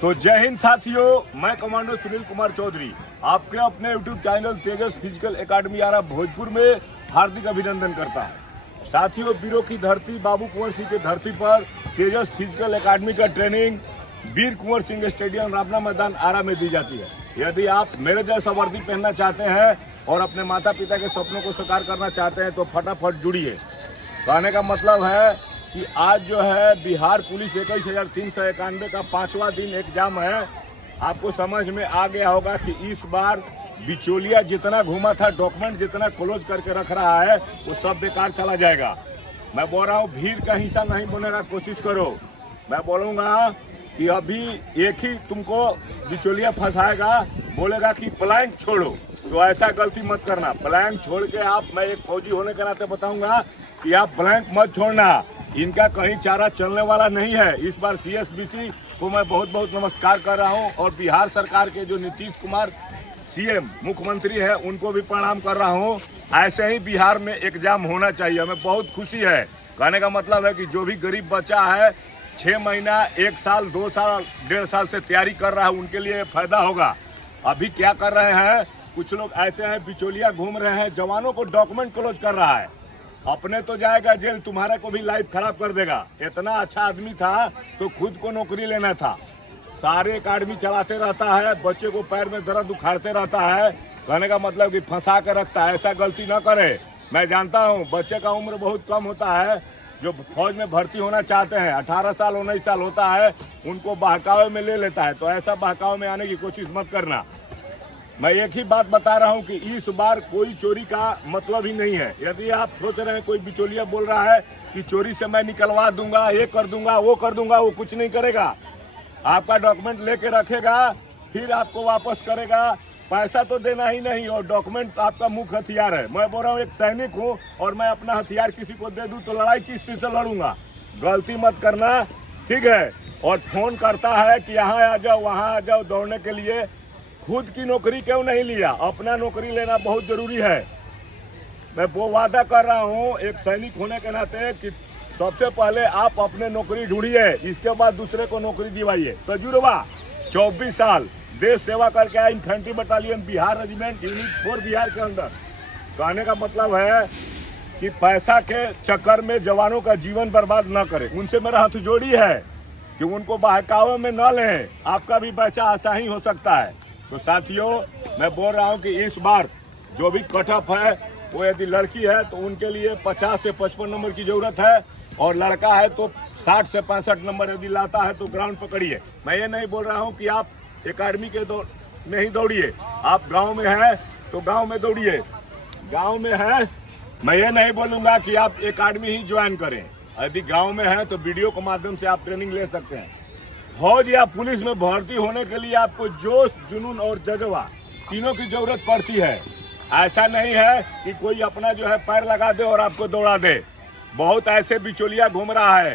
तो जय हिंद साथियों, मैं कमांडो सुनील कुमार चौधरी आपके अपने YouTube चैनल तेजस फिजिकल एकेडमी आरा भोजपुर में हार्दिक अभिनंदन करता हूं। साथियों, वीरों की धरती बाबू कुंवर सिंह की धरती पर तेजस फिजिकल एकेडमी का ट्रेनिंग वीर कुंवर सिंह स्टेडियम रामना मैदान आरा में दी जाती है। यदि आप मेरे जैसा वर्दी पहनना चाहते हैं और अपने माता पिता के सपनों को साकार करना चाहते हैं तो फटाफट जुड़िए। कहने का मतलब है कि आज जो है बिहार पुलिस 21,391 का 5वां दिन एग्जाम है। आपको समझ में आ गया होगा कि इस बार बिचौलिया जितना घूमा था, डॉक्यूमेंट जितना क्लोज करके रख रहा है, वो सब बेकार चला जाएगा। मैं बोल रहा हूँ भीड़ का हिस्सा नहीं बनने का कोशिश करो। मैं बोलूँगा कि अभी एक ही तुमको बिचौलिया फंसाएगा, बोलेगा कि प्लैंक छोड़ो, तो ऐसा गलती मत करना। प्लैंक छोड़ के मैं एक फौजी होने के नाते बताऊँगा कि आप प्लैंक मत छोड़ना। इनका कहीं चारा चलने वाला नहीं है। इस बार CSBC को मैं बहुत बहुत नमस्कार कर रहा हूं और बिहार सरकार के जो नीतीश कुमार CM मुख्यमंत्री है उनको भी प्रणाम कर रहा हूं। ऐसे ही बिहार में एग्जाम होना चाहिए, हमें बहुत खुशी है। कहने का मतलब है कि जो भी गरीब बच्चा है 6 महीना, 1 साल, 2 साल, 1.5 साल से तैयारी कर रहा है, उनके लिए फायदा होगा। अभी क्या कर रहे हैं, कुछ लोग ऐसे हैं बिचौलिया घूम रहे हैं, जवानों को डॉक्यूमेंट क्लोज कर रहा है। अपने तो जाएगा जेल, तुम्हारा को भी लाइफ खराब कर देगा। इतना अच्छा आदमी था तो खुद को नौकरी लेना था। सारे एकेडमी चलाते रहता है, बच्चे को पैर में दर्द उखाड़ते रहता है। कहने का मतलब कि फंसा कर रखता है। ऐसा गलती न करे। मैं जानता हूँ बच्चे का उम्र बहुत कम होता है, जो फौज में भर्ती होना चाहते हैं 18 साल 19 साल होता है, उनको बहकावे में ले लेता है। तो ऐसा बहकावे में आने की कोशिश मत करना। मैं एक ही बात बता रहा हूं कि इस बार कोई चोरी का मतलब ही नहीं है। यदि आप सोच रहे हैं कोई बिचौलिया बोल रहा है कि चोरी से मैं निकलवा दूंगा, ये कर दूंगा, वो कर दूंगा, वो कुछ नहीं करेगा। आपका डॉक्यूमेंट लेके रखेगा, फिर आपको वापस करेगा। पैसा तो देना ही नहीं, और डॉक्यूमेंट आपका मुख्य हथियार है। मैं बोल रहा हूँ एक सैनिक हूँ और मैं अपना हथियार किसी को दे दूँ तो लड़ाई किस चीज़ से लड़ूंगा। गलती मत करना, ठीक है। और फोन करता है कि यहाँ आ जाओ, वहाँ आ जाओ दौड़ने के लिए। खुद की नौकरी क्यों नहीं लिया? अपना नौकरी लेना बहुत जरूरी है। मैं वो वादा कर रहा हूँ एक सैनिक होने के नाते कि सबसे पहले आप अपने नौकरी ढूंढिए, इसके बाद दूसरे को नौकरी दिवाइए। तजुर्बा 24 साल देश सेवा करके आया, infantry battalion Bihar regiment unit 4 Bihar के अंदर। कहने का मतलब है कि पैसा के चक्कर में जवानों का जीवन बर्बाद न करें। उनसे मेरा हाथ जोड़ी है कि उनको बहकावे में न लें, आपका भी बचा ऐसा ही हो सकता है। तो साथियों, मैं बोल रहा हूं कि इस बार जो भी कट ऑफ है वो यदि लड़की है तो उनके लिए 50 से 55 नंबर की ज़रूरत है, और लड़का है तो 60 से 65 नंबर यदि लाता है तो ग्राउंड पकड़िए। मैं ये नहीं बोल रहा हूं कि आप एकेडमी के में ही दौड़िए। आप गांव में हैं तो गांव में दौड़िए। गांव में है, मैं ये नहीं बोलूँगा कि आप एकेडमी ही ज्वाइन करें। यदि गाँव में है तो वीडियो के माध्यम से आप ट्रेनिंग ले सकते हैं। फौज या पुलिस में भर्ती होने के लिए आपको जोश, जुनून और जज्बा तीनों की जरूरत पड़ती है। ऐसा नहीं है कि कोई अपना जो है पैर लगा दे और आपको दौड़ा दे। बहुत ऐसे बिचौलिया घूम रहा है,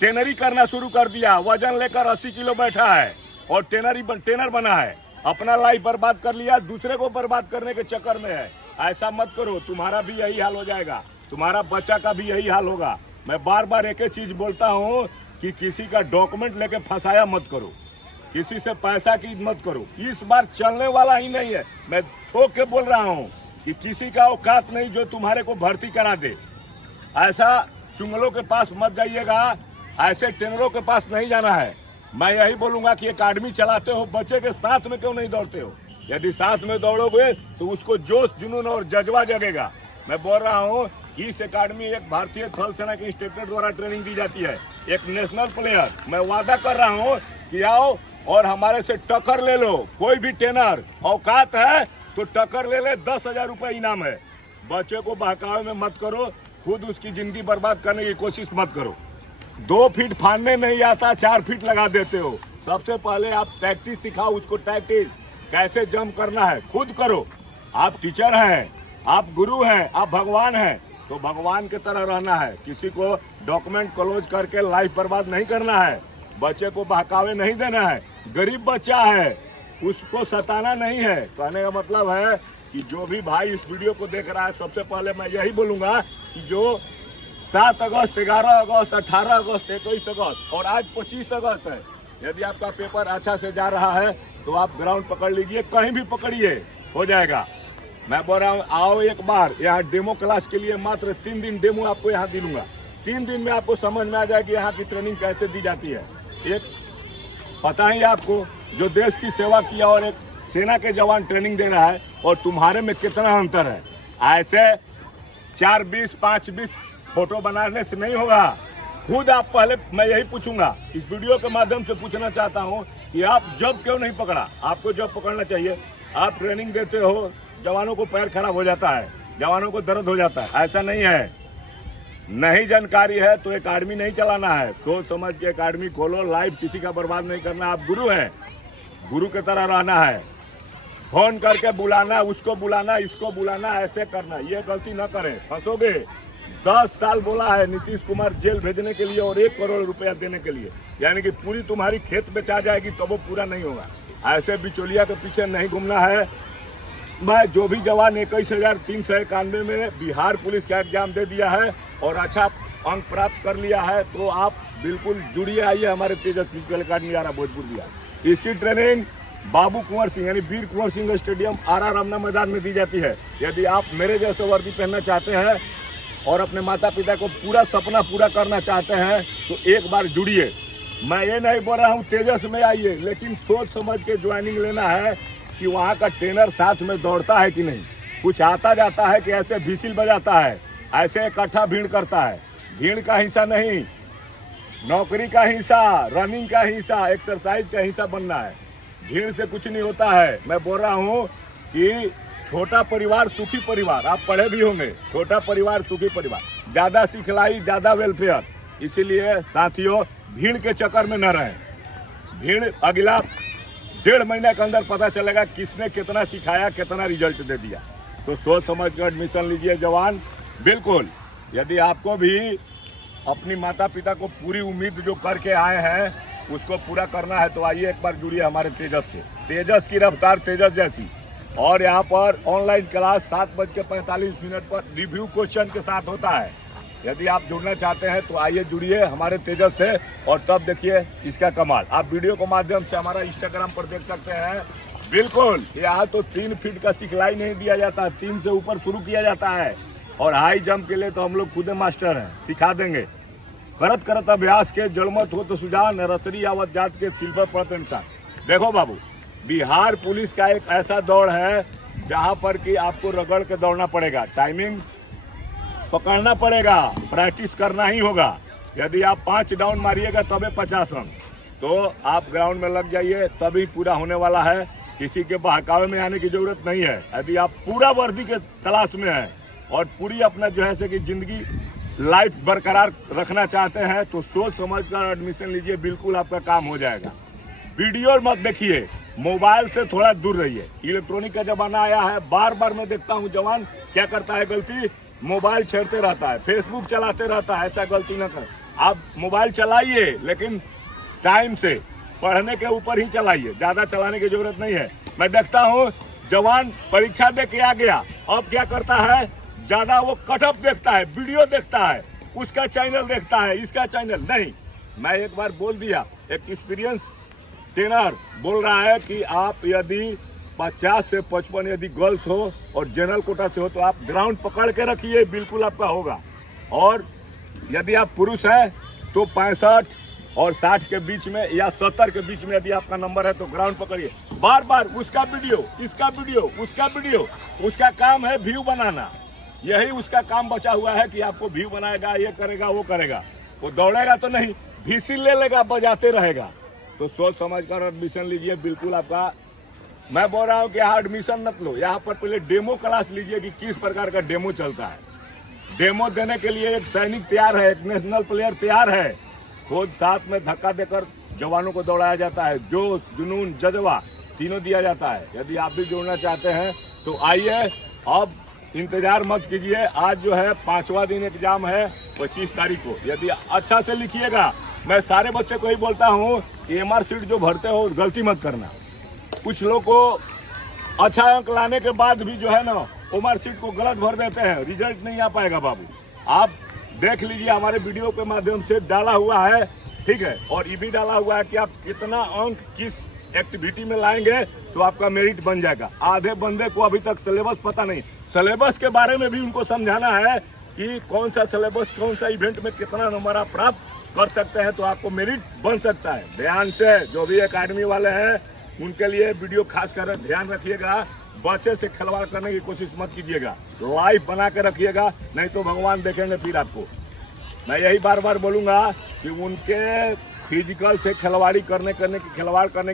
टेनरी करना शुरू कर दिया, वजन लेकर 80 किलो बैठा है और टेनर बना है। अपना लाइफ बर्बाद कर लिया, दूसरे को बर्बाद करने के चक्कर में है। ऐसा मत करो, तुम्हारा भी यही हाल हो जाएगा, तुम्हारा बच्चा का भी यही हाल होगा। मैं बार बार एक ही चीज बोलता हूँ कि किसी का डॉक्यूमेंट लेके फंसाया मत करो, किसी से पैसा की मत करो। इस बार चलने वाला ही नहीं है। मैं ठोक के बोल रहा हूँ कि किसी का औकात नहीं जो तुम्हारे को भर्ती करा दे। ऐसा चुंगलों के पास मत जाइएगा, ऐसे टेनरों के पास नहीं जाना है। मैं यही बोलूँगा कि एकेडमी चलाते हो, बच्चे के साथ में क्यों नहीं दौड़ते हो? यदि साथ में दौड़ोगे तो उसको जोश, जुनून और जज्बा जगेगा। मैं बोल रहा हूँ इस एकेडमी एक भारतीय थल सेना के इंस्ट्रक्टर द्वारा ट्रेनिंग दी जाती है, एक नेशनल प्लेयर। मैं वादा कर रहा हूँ कि आओ और हमारे से टक्कर ले लो। कोई भी ट्रेनर औकात है तो टक्कर ले ले, 10,000 रुपये इनाम है। बच्चे को बहकावे में मत करो, खुद उसकी जिंदगी बर्बाद करने की कोशिश मत करो। 2 फीट फाड़ने नहीं आता, 4 फीट लगा देते हो। सबसे पहले आप टैक्टिस सिखाओ उसको, टैक्टिस कैसे जंप करना है खुद करो। आप टीचर हैं, आप गुरु हैं, आप भगवान हैं, तो भगवान की तरह रहना है। किसी को डॉक्यूमेंट क्लोज करके लाइफ बर्बाद नहीं करना है, बच्चे को बहकावे नहीं देना है। गरीब बच्चा है, उसको सताना नहीं है। कहने का मतलब है कि जो भी भाई इस वीडियो को देख रहा है, सबसे पहले मैं यही बोलूँगा कि जो 7 अगस्त, 11 अगस्त, 18 अगस्त, 21 अगस्त और आज 25 अगस्त है, यदि आपका पेपर अच्छा से जा रहा है तो आप ग्राउंड पकड़ लीजिए, कहीं भी पकड़िए, हो जाएगा। मैं बोल रहा हूँ आओ एक बार यहाँ डेमो क्लास के लिए, मात्र 3 दिन डेमो आपको यहाँ दिलूंगा। 3 दिन में आपको समझ में आ जाए कि यहाँ की ट्रेनिंग कैसे दी जाती है। एक पता ही आपको, जो देश की सेवा किया और एक सेना के जवान ट्रेनिंग दे रहा है और तुम्हारे में कितना अंतर है। ऐसे 4-20, 5-20 फोटो बनाने से नहीं होगा। खुद आप पहले, मैं यही पूछूंगा, इस वीडियो के माध्यम से पूछना चाहता हूं कि आप जब क्यों नहीं पकड़ा? आपको जब पकड़ना चाहिए। आप ट्रेनिंग देते हो, जवानों को पैर खराब हो जाता है, जवानों को दर्द हो जाता है। ऐसा नहीं है। नहीं जानकारी है तो एकेडमी नहीं चलाना है। सोच समझ के एकेडमी खोलो। लाइफ किसी का बर्बाद नहीं करना। आप गुरु हैं, गुरु की तरह रहना है। फोन करके बुलाना, उसको बुलाना, इसको बुलाना, ऐसे करना, ये गलती न करें, फंसोगे। 10 साल बोला है नीतीश कुमार जेल भेजने के लिए और 1 करोड़ रुपया देने के लिए, यानी कि पूरी तुम्हारी खेत बेचा जाएगी तो वो पूरा नहीं होगा। ऐसे बिचौलिया के पीछे नहीं घूमना है। मैं जो भी जवान 21,391 में बिहार पुलिस का एग्जाम दे दिया है और अच्छा अंक प्राप्त कर लिया है, तो आप बिल्कुल जुड़िए, आइए हमारे तेजस फिजिकल एकेडमी आरा भोजपुर बिहार। इसकी ट्रेनिंग बाबू कुंवर सिंह यानी वीर कुंवर सिंह स्टेडियम आरा रमना मैदान में दी जाती है। यदि आप मेरे जैसे वर्दी पहनना चाहते हैं और अपने माता पिता को पूरा सपना पूरा करना चाहते हैं तो एक बार जुड़िए। मैं ये नहीं बोल रहा हूँ तेजस में आइए, लेकिन सोच समझ के ज्वाइनिंग लेना है कि वहाँ का ट्रेनर साथ में दौड़ता है कि नहीं, कुछ आता जाता है कि ऐसे विसिल बजाता है, ऐसे इकट्ठा भीड़ करता है। भीड़ का हिस्सा नहीं, नौकरी का हिस्सा, रनिंग का हिस्सा, एक्सरसाइज का हिस्सा बनना है। भीड़ से कुछ नहीं होता है। मैं बोल रहा हूँ कि छोटा परिवार सुखी परिवार, आप पढ़े भी होंगे, छोटा परिवार सुखी परिवार, ज़्यादा सिखलाई ज़्यादा वेलफेयर। इसीलिए साथियों, भीड़ के चक्कर में न रहें। भीड़ अगला 1.5 महीने के अंदर पता चलेगा किसने कितना सिखाया, कितना रिजल्ट दे दिया। तो सोच समझ कर एडमिशन लीजिए जवान। बिल्कुल, यदि आपको भी अपनी माता पिता को पूरी उम्मीद जो करके आए हैं उसको पूरा करना है तो आइए एक बार जुड़िए हमारे तेजस से। तेजस की रफ्तार तेजस जैसी। और यहाँ पर ऑनलाइन क्लास 7:45 पर रिव्यू क्वेश्चन के साथ होता है। यदि आप जुड़ना चाहते हैं तो आइए जुड़िए हमारे तेजस से और तब देखिए इसका कमाल। आप वीडियो के माध्यम से हमारा इंस्टाग्राम पर देख सकते हैं। बिल्कुल, यहाँ तो 3 फीट का सिखलाई नहीं दिया जाता, 3 से ऊपर शुरू किया जाता है। और हाई जंप के लिए तो हम लोग खुद मास्टर हैं, सिखा देंगे। करत करत अभ्यास के जड़मत हो तो सुजान, रसरी आवत जात के सिल्वर पड़त इंसान। देखो बाबू, बिहार पुलिस का एक ऐसा दौड़ है जहाँ पर कि आपको रगड़ के दौड़ना पड़ेगा, टाइमिंग पकड़ना पड़ेगा, प्रैक्टिस करना ही होगा। यदि आप 5 डाउन मारिएगा तबे 50 रन, तो आप ग्राउंड में लग जाइए, तभी पूरा होने वाला है। किसी के बहकावे में आने की जरूरत नहीं है। यदि आप पूरा वर्दी के तलाश में हैं और पूरी अपना जो है कि जिंदगी लाइफ बरकरार रखना चाहते हैं तो सोच समझ कर एडमिशन लीजिए, बिल्कुल आपका काम हो जाएगा। वीडियो मत देखिए, मोबाइल से थोड़ा दूर रहिए। इलेक्ट्रॉनिक का जमाना आया है। बार बार मैं देखता हूँ जवान क्या करता है गलती, मोबाइल छेड़ते रहता है, फेसबुक चलाते रहता है। ऐसा गलती न करें। आप मोबाइल चलाइए लेकिन टाइम से, पढ़ने के ऊपर ही चलाइए, ज़्यादा चलाने की जरूरत नहीं है। मैं देखता हूँ जवान परीक्षा दे के आ गया, अब क्या करता है, ज़्यादा वो कटअप देखता है, वीडियो देखता है, उसका चैनल देखता है, इसका चैनल नहीं। मैं एक बार बोल दिया, एक एक्सपीरियंस ट्रेनर बोल रहा है कि आप यदि 50 से 55 यदि गर्ल्स हो और जनरल कोटा से हो तो आप ग्राउंड पकड़ के रखिए, बिल्कुल आपका होगा। और यदि आप पुरुष हैं तो 65 और 60 के बीच में या 70 के बीच में यदि आपका नंबर है तो ग्राउंड पकड़िए। बार बार उसका वीडियो, इसका वीडियो, उसका वीडियो। उसका काम है व्यू बनाना, यही उसका काम बचा हुआ है कि आपको व्यू बनाएगा, ये करेगा, वो करेगा। वो दौड़ेगा तो नहीं, भीसी ले लेगा, बजाते रहेगा। तो सोच समझ कर एडमिशन लीजिए, बिल्कुल आपका। मैं बोल रहा हूँ कि यहाँ एडमिशन मत लो, यहाँ पर पहले डेमो क्लास लीजिए कि किस प्रकार का डेमो चलता है। डेमो देने के लिए एक सैनिक तैयार है, एक नेशनल प्लेयर तैयार है। खुद साथ में धक्का देकर जवानों को दौड़ाया जाता है, जोश, जुनून, जज्बा तीनों दिया जाता है। यदि आप भी जुड़ना चाहते हैं तो आइए, अब इंतजार मत कीजिए। आज जो है 5वां दिन एग्जाम है 25 तारीख को। यदि अच्छा से लिखिएगा, मैं सारे बच्चे को ही बोलता हूँ कि एमआर सीट जो भरते हो गलती मत करना। कुछ लोग को अच्छा अंक लाने के बाद भी जो है ना एमआर सीट को गलत भर देते हैं, रिजल्ट नहीं आ पाएगा बाबू। आप देख लीजिए, हमारे वीडियो के माध्यम से डाला हुआ है ठीक है। और ये भी डाला हुआ है कि आप कितना अंक किस एक्टिविटी में लाएंगे तो आपका मेरिट बन जाएगा। आधे बंदे को अभी तक सिलेबस पता नहीं, सिलेबस के बारे में भी उनको समझाना है कि कौन सा सिलेबस कौन सा इवेंट में कितना नंबर आप प्राप्त कर सकते हैं तो आपको मेरिट बन सकता है। ध्यान से जो भी एकेडमी वाले हैं उनके लिए वीडियो खास कर ध्यान रखिएगा, बच्चे से खिलवाड़ करने की कोशिश मत कीजिएगा, लाइव बना के रखिएगा, नहीं तो भगवान देखेंगे फिर आपको। मैं यही बार बार बोलूँगा कि उनके फिजिकल से खिलवाड़ करने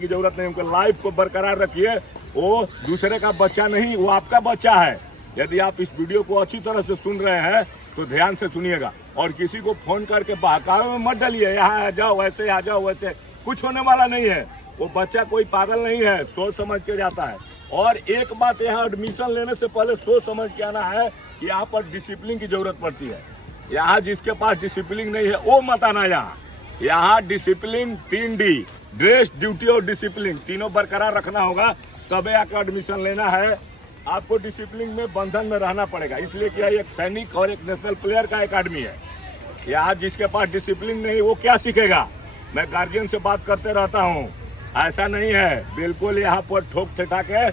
की जरूरत नहीं, उनके लाइफ को बरकरार रखिए। वो दूसरे का बच्चा नहीं, वो आपका बच्चा है। यदि आप इस वीडियो को अच्छी तरह से सुन रहे हैं तो ध्यान से सुनिएगा और किसी को फोन करके बहकावे में मत डालिए, यहाँ आ जाओ वैसे, आ जाओ वैसे, कुछ होने वाला नहीं है। वो बच्चा कोई पागल नहीं है, सोच समझ के जाता है। और एक बात, यहाँ एडमिशन लेने से पहले सोच समझ के आना है कि यहाँ पर डिसिप्लिन की जरूरत पड़ती है। यहाँ जिसके पास डिसिप्लिन नहीं है वो मत आना। यहाँ डिसिप्लिन 3D, ड्रेस, ड्यूटी और डिसिप्लिन तीनों बरकरार रखना होगा, तबे आकर एडमिशन लेना है। आपको डिसिप्लिन में बंधन में रहना पड़ेगा, इसलिए कि एक सैनिक और एक नेशनल प्लेयर का एकेडमी है। यहाँ जिसके पास डिसिप्लिन नहीं वो क्या सीखेगा। मैं गार्जियन से बात करते रहता हूँ, ऐसा नहीं है, बिल्कुल यहाँ पर ठोक ठेका के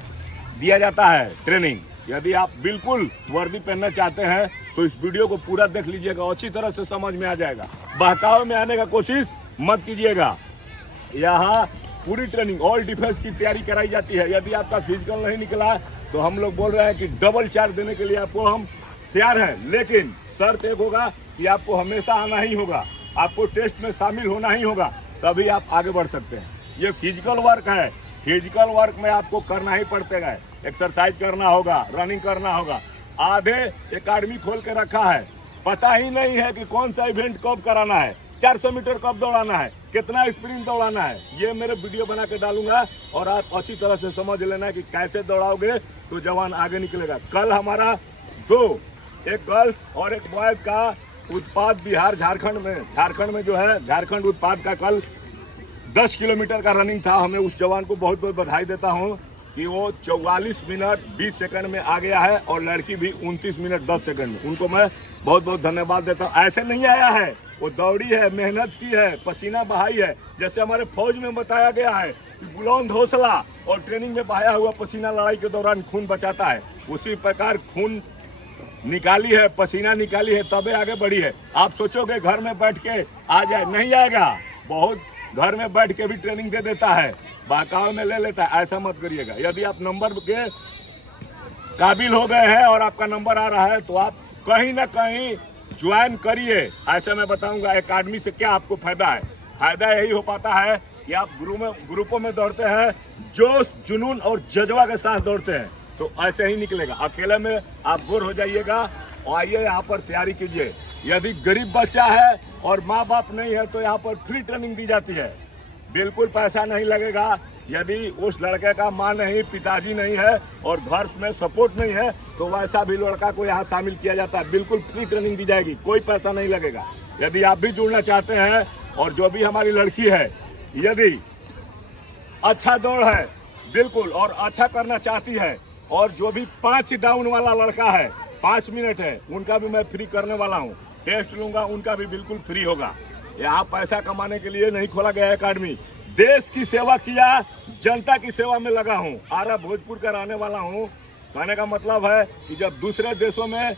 दिया जाता है ट्रेनिंग। यदि आप बिल्कुल वर्दी पहनना चाहते हैं तो इस वीडियो को पूरा देख लीजिएगा, अच्छी तरह से समझ में आ जाएगा। बहकावे में आने का कोशिश मत कीजिएगा। यहाँ पूरी ट्रेनिंग ऑल डिफेंस की तैयारी कराई जाती है। यदि आपका फिजिकल नहीं निकला तो हम लोग बोल रहे हैं कि डबल चार्ज देने के लिए आपको हम तैयार हैं, लेकिन शर्त एक होगा कि आपको हमेशा आना ही होगा, आपको टेस्ट में शामिल होना ही होगा, तभी आप आगे बढ़ सकते हैं। ये फिजिकल वर्क है, फिजिकल वर्क में आपको करना ही पड़ेगा, एक्सरसाइज करना होगा, रनिंग करना होगा। आधे एकेडमी खोल के रखा है, पता ही नहीं है कि कौन सा इवेंट कब कराना है, 400 मीटर कब दौड़ाना है, कितना स्प्रिंट दौड़ाना है। ये मेरे वीडियो बना के डालूंगा और आप अच्छी तरह से समझ लेना कि कैसे दौड़ाओगे तो जवान आगे निकलेगा। कल हमारा एक गर्ल्स और एक बॉयज का उत्पाद बिहार झारखंड में जो है झारखंड उत्पाद का कल 10 किलोमीटर का रनिंग था। हमें उस जवान को बहुत बहुत बधाई देता हूँ कि वो 44 मिनट 20 सेकंड में आ गया है और लड़की भी 29 मिनट 10 सेकंड में। उनको मैं बहुत बहुत धन्यवाद देता हूँ। ऐसे नहीं आया है, वो दौड़ी है, मेहनत की है, पसीना बहाई है। जैसे हमारे फौज में बताया गया है कि बुलंद हौसला और ट्रेनिंग में बहाया हुआ पसीना लड़ाई के दौरान खून बचाता है, उसी प्रकार खून निकाली है, पसीना निकाली है, तबे आगे बढ़ी है। आप सोचोगे घर में बैठ के आ जाए, नहीं आएगा। बहुत घर में बैठ के भी ट्रेनिंग दे देता है, बहकावे में ले लेता है, ऐसा मत करिएगा। यदि आप नंबर के काबिल हो गए हैं और आपका नंबर आ रहा है तो आप कहीं ना कहीं ज्वाइन करिए। ऐसे मैं बताऊंगा एकेडमी से क्या आपको फायदा है। फायदा यही हो पाता है कि आप ग्रुपों में दौड़ते हैं, जोश, जुनून और जज्बा के साथ दौड़ते हैं, तो ऐसे ही निकलेगा। अकेले में आप बोर हो जाइएगा और आइए यहाँ पर तैयारी कीजिए। यदि गरीब बच्चा है और माँ बाप नहीं है तो यहाँ पर फ्री ट्रेनिंग दी जाती है, बिल्कुल पैसा नहीं लगेगा। यदि उस लड़के का माँ नहीं, पिताजी नहीं है और घर में सपोर्ट नहीं है तो वैसा भी लड़का को यहाँ शामिल किया जाता है, बिल्कुल फ्री ट्रेनिंग दी जाएगी, कोई पैसा नहीं लगेगा। यदि आप भी जुड़ना चाहते हैं और जो भी हमारी लड़की है यदि अच्छा दौड़ है बिल्कुल और अच्छा करना चाहती है, और जो भी 5 डाउन वाला लड़का है 5 मिनट है, उनका भी मैं फ्री करने वाला हूँ, टेस्ट लूंगा, उनका भी बिल्कुल फ्री होगा। यहाँ पैसा कमाने के लिए नहीं खोला गया एकेडमी, देश की सेवा किया, जनता की सेवा में लगा हूँ। आरा भोजपुर का रहने वाला हूँ। कहने का मतलब है कि जब दूसरे देशों में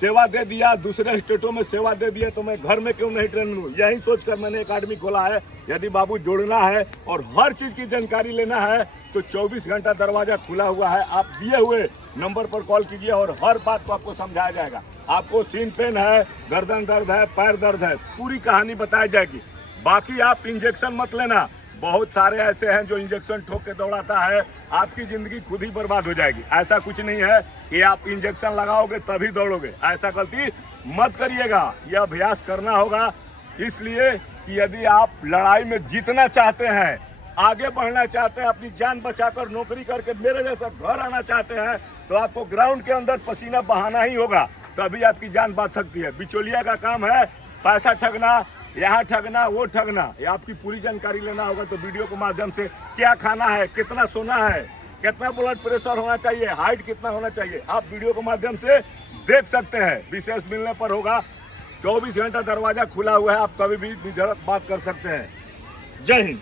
सेवा दे दिया, दूसरे स्टेटों में सेवा दे दिया, तो मैं घर में क्यों नहीं ट्रेनिंग लूँ। यही सोचकर मैंने एकेडमी खोला है। यदि बाबू जुड़ना है और हर चीज़ की जानकारी लेना है तो 24 घंटा दरवाज़ा खुला हुआ है। आप दिए हुए नंबर पर कॉल कीजिए और हर बात को आपको समझाया जाएगा। आपको सीन पेन है, गर्दन दर्द है, पैर दर्द है, पूरी कहानी बताई जाएगी। बाकी आप इंजेक्शन मत लेना, बहुत सारे ऐसे हैं जो इंजेक्शन ठोक के दौड़ाता है, आपकी ज़िंदगी खुद ही बर्बाद हो जाएगी। ऐसा कुछ नहीं है कि आप इंजेक्शन लगाओगे तभी दौड़ोगे, ऐसा गलती मत करिएगा। यह अभ्यास करना होगा, इसलिए कि यदि आप लड़ाई में जीतना चाहते हैं, आगे बढ़ना चाहते हैं, अपनी जान बचाकर नौकरी करके मेरे जैसा घर आना चाहते हैं, तो आपको ग्राउंड के अंदर पसीना बहाना ही होगा, तभी आपकी जान बच सकती है। बिचौलिया का काम है पैसा ठगना, यहाँ ठगना, वो ठगना। ये आपकी पूरी जानकारी लेना होगा तो वीडियो के माध्यम से क्या खाना है, कितना सोना है, कितना ब्लड प्रेशर होना चाहिए, हाइट कितना होना चाहिए, आप वीडियो के माध्यम से देख सकते हैं। विशेष मिलने पर होगा 24 घंटा दरवाजा खुला हुआ है, आप कभी भी निधड़क बात कर सकते हैं। जय हिंद।